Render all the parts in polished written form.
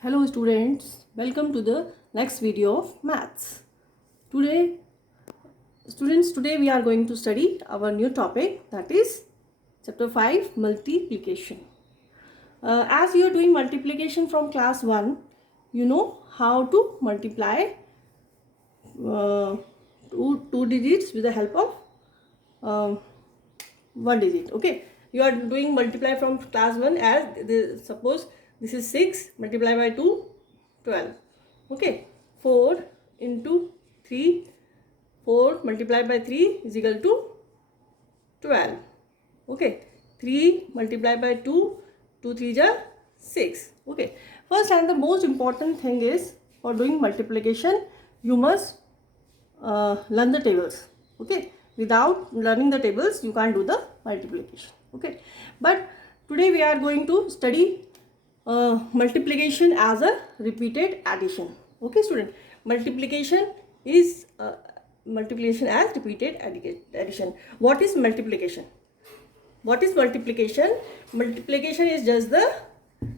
Hello students, welcome to the next video of maths. Today we are going to study our new topic, that is chapter 5, multiplication. As you are doing multiplication from class 1, you know how to multiply two digits with the help of one digit. Okay, you are doing multiply from class 1 as suppose this is 6 multiply by 2, 12. Okay, 4 into 3, 4 multiplied by 3 is equal to 12. Okay, 3 multiplied by 2, 2 3 are 6. Okay, first and the most important thing is, for doing multiplication you must learn the tables. Okay, without learning the tables you can't do the multiplication. Okay, but today we are going to study multiplication as a repeated addition. Okay student, multiplication is multiplication as repeated addition. What is multiplication? What is multiplication? Multiplication is just the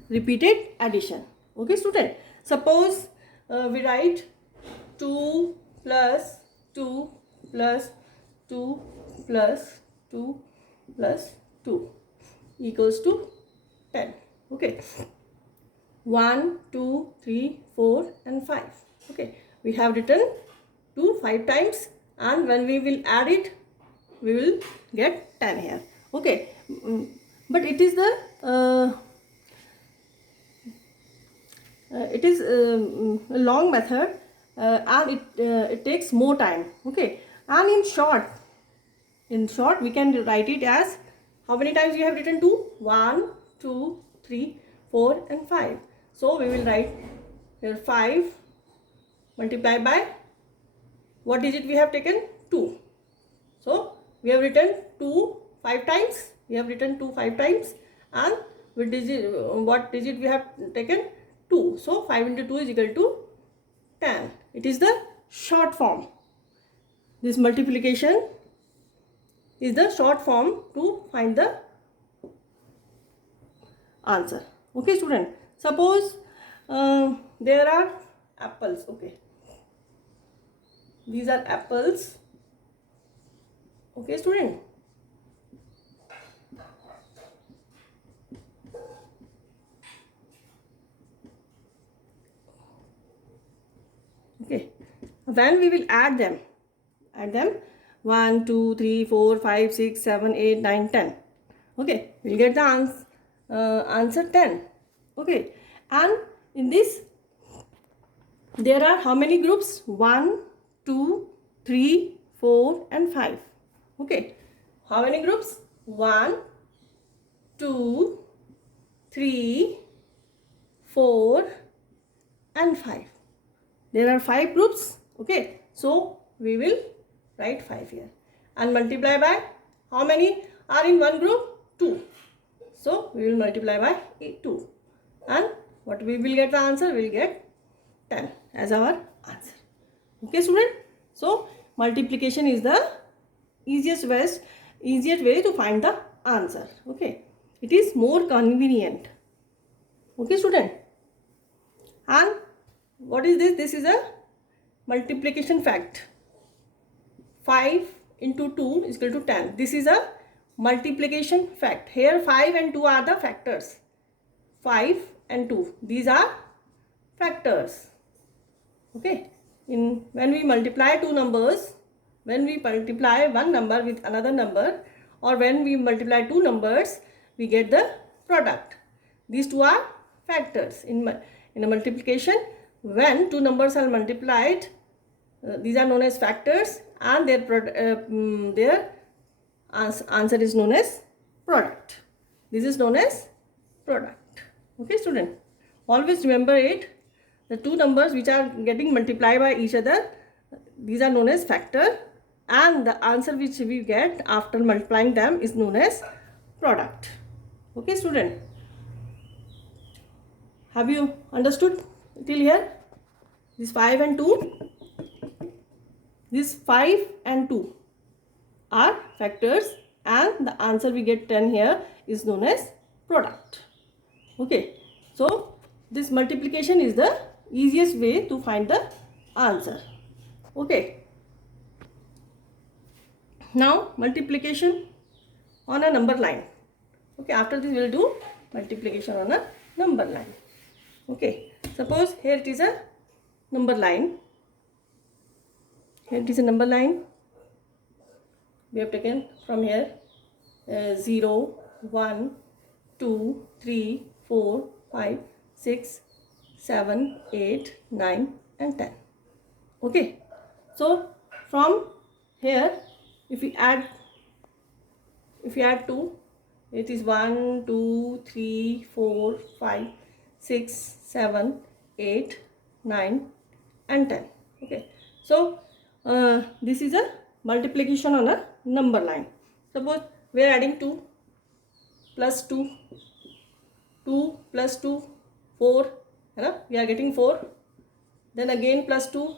repeated addition. Okay student, suppose we write 2 plus 2 plus 2 plus 2 plus 2 equals to 10. Okay, 1 2 3 4 and 5. Okay, we have written 2 5 times, and when we will add it we will get 10 here. Okay, but it is the a long method, and it takes more time. Okay, and in short we can write it as, how many times we have written 2? 1 2 3 4 and 5. So we will write here 5 multiplied by what digit we have taken? 2. So we have written 2 5 times. We have written 2 5 times, and with digit, what digit we have taken? 2. So 5 into 2 is equal to 10. It is the short form. This multiplication is the short form to find the answer. Okay student, suppose there are apples. Okay, these are apples. Okay student, okay, when we will add them 1 2 3 4 5 6 7 8 9 10. Okay, we'll get the answer 10. Okay, and in this there are how many groups? 1 2 3 4 and 5. Okay, how many groups? 1 2 3 4 and 5. There are 5 groups. Okay, so we will write 5 here, and multiply by how many are in one group? 2. So we will multiply by 2, and what we will get the answer? We will get 10 as our answer. Okay student, so multiplication is the easiest way to find the answer. Okay, it is more convenient. Okay student, and what is this? This is a multiplication fact. 5 into 2 is equal to 10. This is a multiplication fact. Here 5 and 2 are the factors. 5 and 2, these are factors. Okay, when we multiply two numbers, when we multiply one number with another number, or when we multiply two numbers, we get the product. These two are factors in a multiplication. When two numbers are multiplied, these are known as factors, and their answer is known as product. This is known as product. Okay student, always remember it. The two numbers which are getting multiplied by each other, these are known as factor, and the answer which we get after multiplying them is known as product. Okay student, have you understood till here? This 5 and 2, this 5 and 2 are factors, and the answer we get 10 here is known as product. Okay, so this multiplication is the easiest way to find the answer. Okay. Now multiplication on a number line. Okay, after this we will do multiplication on a number line. Okay, suppose here it is a number line. Here it is a number line. We have taken from here 0, 1, 2, 3, 4, 5, 6, 7, 8, 9 and 10. Okay, so from here if we add 2, it is 1, 2, 3, 4, 5, 6, 7, 8, 9 and 10. Okay, so this is a multiplication on a number line. Suppose we are adding 2 plus 2, 2 plus 2, 4, we are getting 4, then again plus 2,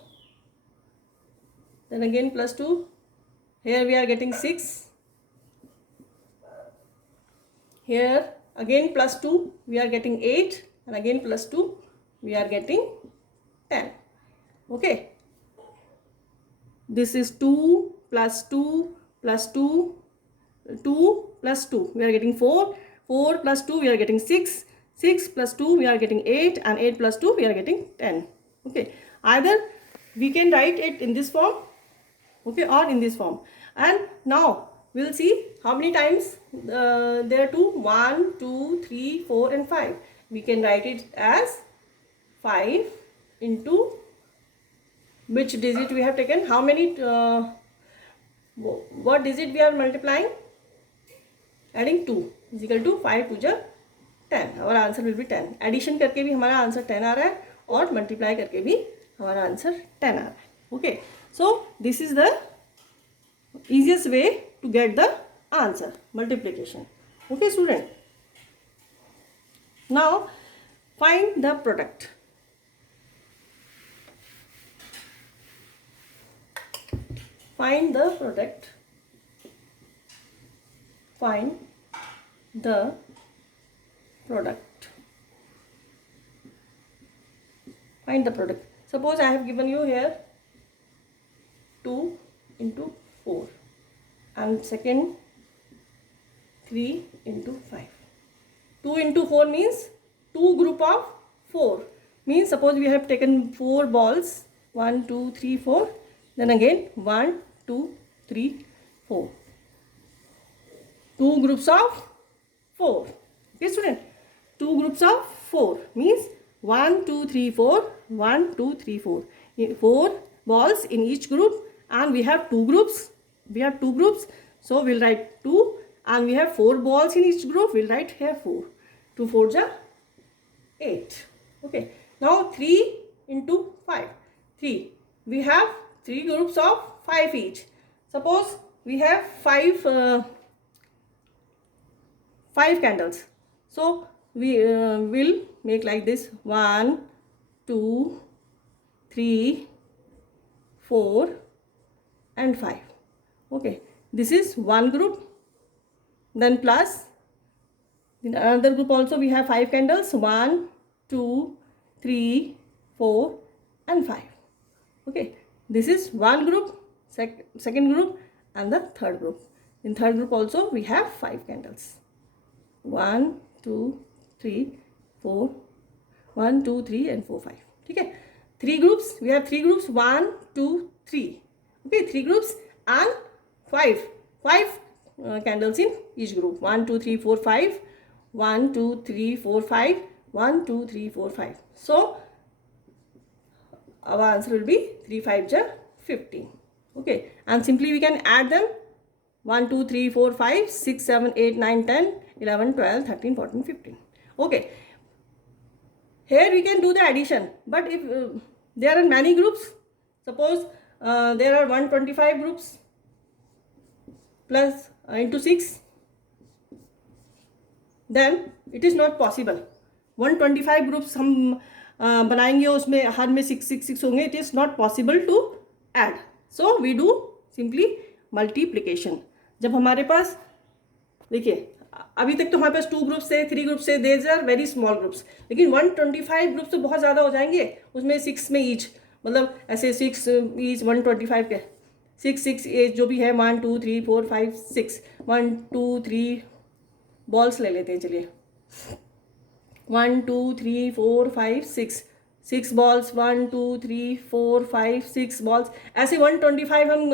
then again plus 2, here we are getting 6, here again plus 2 we are getting 8, and again plus 2 we are getting 10. Okay, this is 2 plus 2 plus 2, 2 plus 2 we are getting 4, 4 plus 2 we are getting 6, 6 plus 2 we are getting 8, and 8 plus 2 we are getting 10. Okay, either we can write it in this form, okay, or in this form. And now we will see how many times there are 2, 1, 2, 3, 4 and 5. We can write it as 5 into which digit we have taken, how many what digit we are multiplying, adding 2 is equal to 5 to the 10. Our answer will be 10. Addition करके भी हमारा answer 10 आ रहा है और multiply करके भी हमारा answer 10 आ रहा है. Okay, so this is the easiest way to get the answer, multiplication. Okay student, now find the product. Find the product. Find the product. Find the product. Suppose I have given you here 2 into 4 and second 3 into 5. 2 into 4 means 2 group of 4. Means suppose we have taken 4 balls, 1, 2, 3, 4. Then again 1, 2, 3, 4. 2 groups of 4. Okay student, 2 groups of 4 means 1, 2, 3, 4, 1, 2, 3, 4. 4 balls in each group, and we have 2 groups. We have 2 groups, so we'll write 2, and we have 4 balls in each group. We'll write here 4. 2 4 ja 8. Okay. Now 3 into 5. 3. We have 3 groups of 5 each. Suppose we have 5 candles. So we will make like this: 1, 2, 3, 4 and 5. Okay, this is one group. Then plus in another group also we have 5 candles: 1, 2, 3, 4 and 5. Okay, this is one group, second group and the third group. In third group also we have 5 candles: 1, 2, 3, 4, 1, 2, 3 and 4, 5. Okay, 3 groups. We have 3 groups: 1, 2, 3. Okay, 3 groups and 5 candles in each group: 1, 2, 3, 4, 5, 1, 2, 3, 4, 5, 1, 2, 3, 4, 5. So our answer will be 3 5 ja 15. Okay, and simply we can add them: 1, 2, 3, 4, 5, 6, 7, 8, 9, 10, 11, 12, 13, 14, 15. Okay, here we can do the addition, but if there are many groups, suppose there are 125 groups plus into 6, then it is not possible. 125 groups हम बनाएंगे, उसमें हर में 6 6 6 होंगे. It is not possible to add. So we do simply multiplication. जब हमारे पास देखिए अभी तक तो हमारे पास 2 ग्रुप्स थे, 3 ग्रुप्स थे, there are very small groups, लेकिन 125 ग्रुप्स तो बहुत ज़्यादा हो जाएंगे, उसमें 6 में ईच, मतलब ऐसे 6 ईच 125 के 6 एज जो भी है 1 2 3 4 5 6 1 2 3 बॉल्स ले लेते हैं, चलिए 1 2 3 4 5 6 बॉल्स, 1 2 3 4 5 6 बॉल्स, ऐसे 125 हम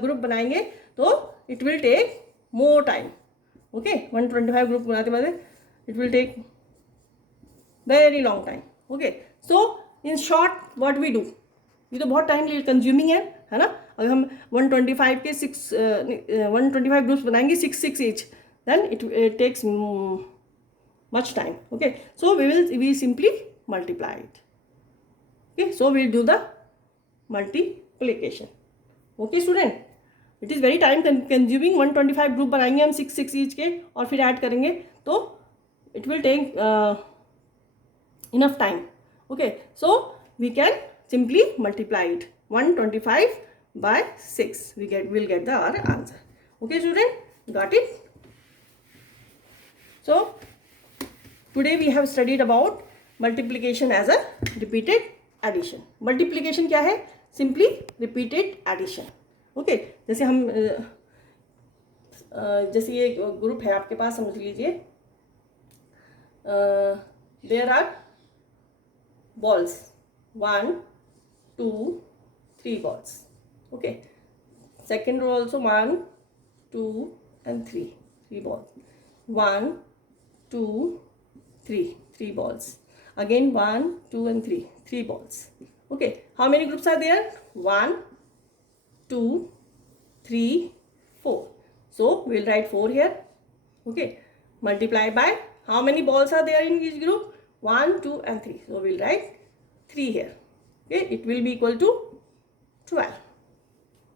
ग्रुप बनाएंगे तो it will take more time. Okay, 125 group बनाते बनाते it will take very long time. Okay, so in short what we do, ये तो बहुत टाइम कंज्यूमिंग है ना। अगर हम 125 के 125 ग्रुप्स बनाएंगे 6 each, then it takes much time. Okay, so we simply multiply it. Okay, so we'll do the multiplication. Okay student, it is very time consuming, 125 group बनाएंगे हम 6 each के और फिर ऐड करेंगे तो it will take enough time. Okay, so we can simply multiply it, 125 by 6, we'll get the our answer. Okay student, got it? So today we have studied about multiplication as a repeated addition. Multiplication क्या है? Simply repeated addition. Okay, जैसे हम जैसे ये group है आपके पास, समझ लीजिए there are balls 1 2 3 balls. Okay, second row also 1 2 and 3 balls, 1 2 3 balls, again 1 2 and 3 balls. Okay, how many groups are there? 1 2 3 4, so we'll write 4 here. Okay, multiply by how many balls are there in each group? 1 2 and 3, so we'll write 3 here. Okay, it will be equal to 12.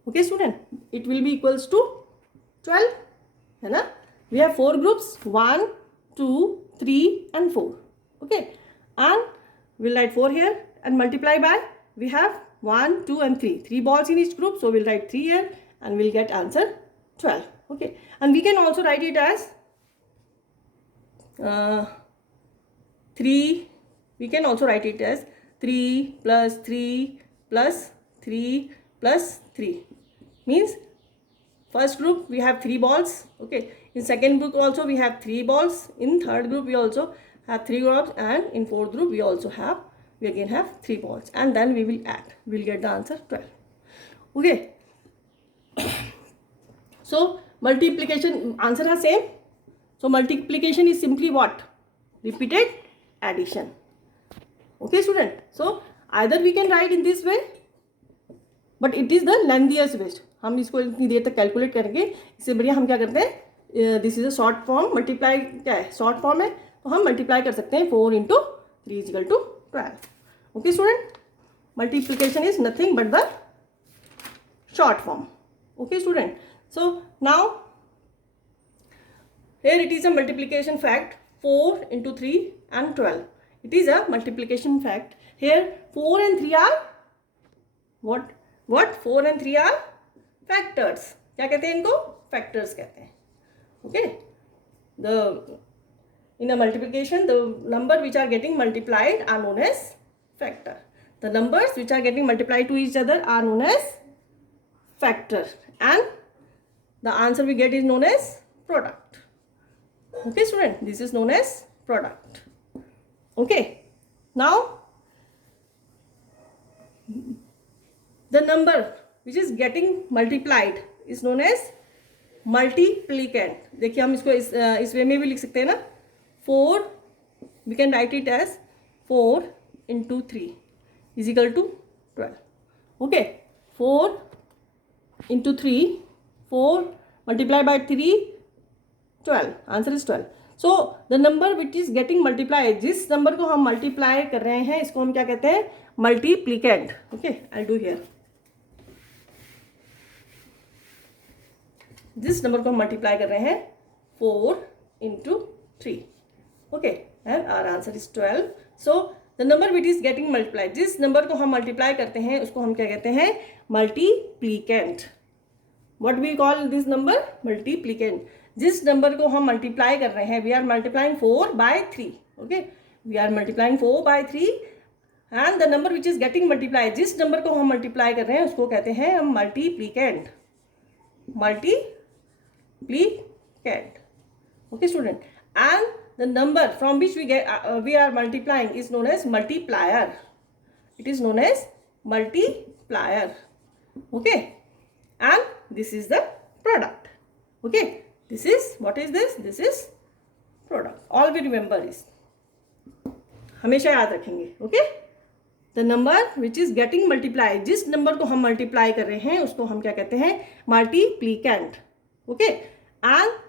Okay student, it will be equals to 12 है ना. We have 4 groups, 1 2 3 and 4. Okay, and we'll write 4 here and multiply by, we have 1 2 and 3 balls in each group, so we'll write 3 here and we'll get answer 12. Okay, and we can also write it as 3, we can also write it as 3 plus 3 plus 3 plus 3, means first group we have 3 balls. Okay, in second group also we have 3 balls, in third group we also have 3 balls, and in fourth group we again have 3 balls, and then we will add, we'll get the answer 12. Okay, so multiplication answer are same. So multiplication is simply what? Repeated addition. Okay student, so either we can write in this way, but it is the lengthiest way. हम इसको इतनी देर तक calculate करेंगे, इससे बढ़िया हम क्या करते हैं, this is a short form. Multiply क्या है, शॉर्ट फॉर्म है, तो हम मल्टीप्लाई कर सकते हैं 4 × 3 = 12. Okay student, multiplication is nothing but the short form. Okay student, so now here it is a multiplication fact, 4 × 3 and 12. It is a multiplication fact. Here 4 and 3 are what 4 and 3 are factors. क्या कहते हैं इनको? Factors कहते हैं. Okay, in a multiplication the number which are getting multiplied are known as factor. The numbers which are getting multiplied to each other are known as factor, and the answer we get is known as product. Okay student, this is known as product. Okay, now the number which is getting multiplied is known as multiplicand. देखिए हम इसको इस वे में भी लिख सकते हैं ना. 4, we can write it as 4 × 3 is equal to 12. Okay, 4 × 3, 4 multiplied by 3, 12. Answer is 12. So the number which is getting multiplied, जिस नंबर को हम मल्टीप्लाई कर रहे हैं, इसको हम क्या कहते हैं? Multiplicand. Okay, I do here, जिस नंबर को हम मल्टीप्लाई कर रहे हैं 4 × 3. Okay, and our answer is 12. So the number which is getting multiplied, जिस नंबर को हम मल्टीप्लाई करते हैं उसको हम क्या कहते हैं? Multiplicand. What we call this number? Multiplicand. जिस नंबर को हम मल्टीप्लाई कर रहे हैं, we are multiplying 4/3. Okay, we are multiplying 4/3 and the number which is getting multiply, जिस नंबर को हम मल्टीप्लाई कर रहे हैं उसको कहते हैं हम multiplicand. Multiplicand. Okay student, and the number from which we are multiplying is known as multiplier. It is known as multiplier. Okay, and this is the product. Okay, this is, what is this? This is product. All we remember is, हमेशा याद रखेंगे. Okay, the number which is getting multiplied, जिस number को हम multiply कर रहे हैं उसको हम क्या कहते हैं? Multiplicand. Okay, and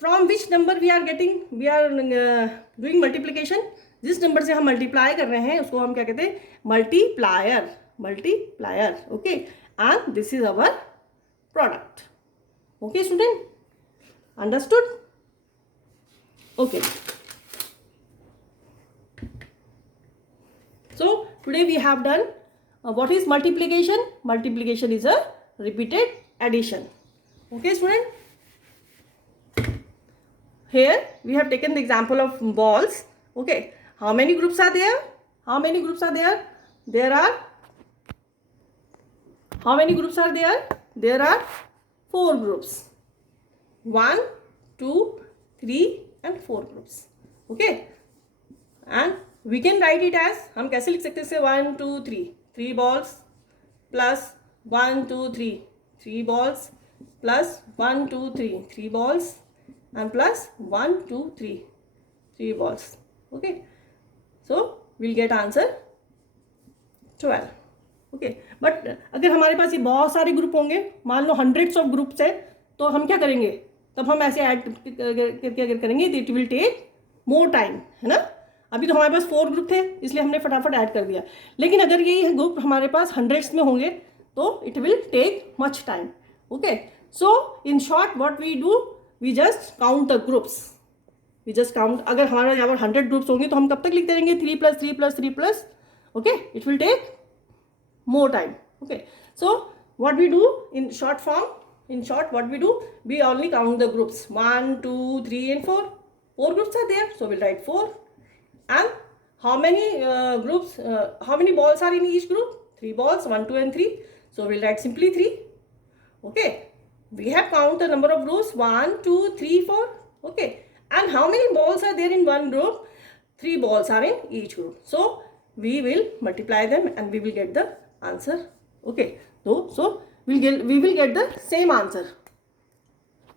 from which number we are doing multiplication, जिस नंबर से हम मल्टीप्लाई कर रहे हैं उसको हम क्या कहते हैं? Multiplier. Multiplier. Okay, and this is our product. Okay student, understood? Okay, so today we have done what is multiplication. Multiplication is a repeated addition. Okay student, here we have taken the example of balls. Okay, how many groups are there? How many groups are there? There are, how many groups are there? There are 4 groups. 1, 2, 3 and 4 groups. Okay, and we can write it as, हम कैसे लिख सकते हैं? 1, 2, 3, 3 balls plus 1, 2, 3, 3 balls plus 1, 2, 3, 3 balls and plus 1, 2, 3, 3 balls. Okay, so we'll get answer 12. Okay, but अगर हमारे पास ये बहुत सारे ग्रुप होंगे, मान लो hundreds of groups है, तो हम क्या करेंगे? तब हम ऐसे ऐड करके अगर करेंगे तो it will take more time, है ना. अभी तो हमारे पास 4 ग्रुप थे इसलिए हमने फटाफट ऐड कर दिया, लेकिन अगर ये ग्रुप हमारे पास हंड्रेड्स में होंगे तो it will take much time. Okay, so in short what we do, we just count the groups. We just count. अगर हमारे यहाँ पर 100 ग्रुप्स होंगे तो हम कब तक लिखते रहेंगे? 3 + 3 + 3 +. Okay, it will take more time. Okay, so what we do in short form, in short what we do, we only count the groups 1, 2, 3 and 4. 4 groups are there, so we'll write 4. And how many groups, how many balls are in each group? 3 balls, 1, 2 and 3. So we'll write simply 3. Okay, we have count the number of groups 1, 2, 3, 4. Okay, and how many balls are there in one group? 3 balls are in each group. So we will multiply them and we will get the answer. Okay, so we will get the same answer,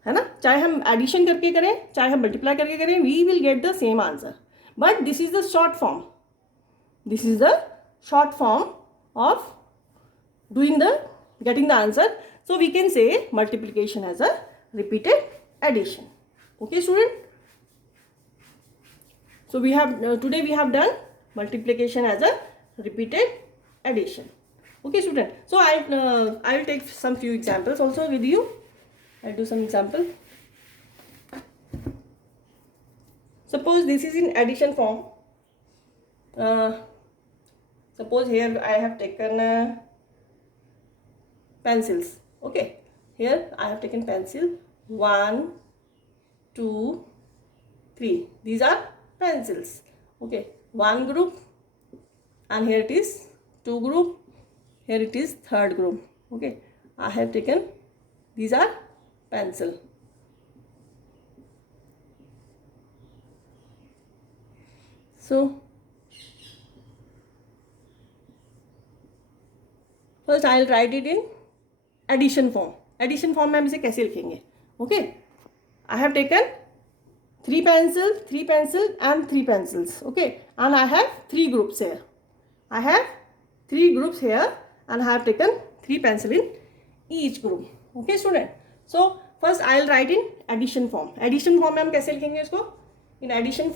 है ना. चाहे हम addition करके करें चाहे हम multiply करके करें, we will get the same answer. But this is the short form. This is the short form of doing the getting the answer. So we can say multiplication as a repeated addition. Okay student, so we have today we have done multiplication as a repeated addition. Okay student, so I will take some few examples also with you. I'll do some example. Suppose this is in addition form. Suppose here I have taken pencils. Okay, here I have taken pencil 1, 2, 3. These are pencils. Okay, 1 group, and here it is 2 group, here it is 3rd group. Okay, I have taken, these are pencil. So first I will write it in addition form. Addition form में हम इसे कैसे लिखेंगे? Okay, I have taken 3 pencils, 3 pencils and 3 pencils. Okay, and I have 3 groups here. I have 3 groups here and I have taken 3 pencils in each group. Okay student, so first I will write in addition form. Addition form में हम कैसे लिखेंगे इसको? In addition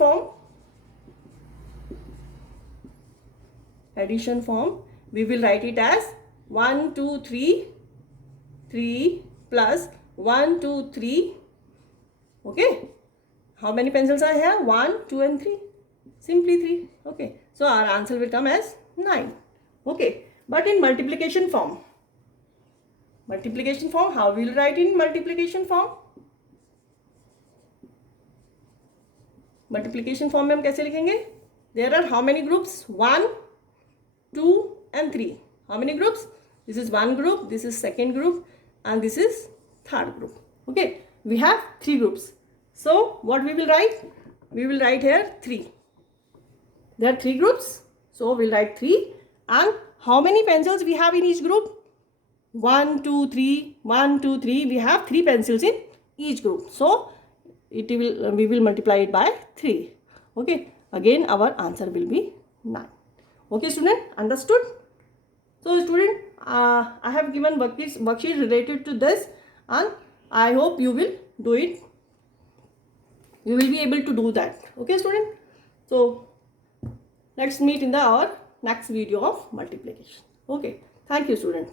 form we will write it as 1, 2, 3, 3 plus 1, 2, 3. Okay, how many pencils are here? 1, 2 and 3. Simply 3. Okay, so our answer will come as 9. Okay, but in multiplication form, how we will write in multiplication form? Multiplication form में हम कैसे लिखेंगे? There are how many groups? 1, 2 and 3. How many groups? This is one group, this is second group, and this is third group. Okay, we have 3 groups. So what we will write? We will write here 3. There are 3 groups, so we'll write 3. And how many pencils we have in each group? 1, 2, 3, 1, 2, 3. We have 3 pencils in each group. So we will multiply it by 3. Okay, again our answer will be 9. Okay, student, understood? So student, I have given worksheet related to this, and I hope you will do it. You will be able to do that. Okay, student? So let's meet in our next video of multiplication. Okay, thank you, student.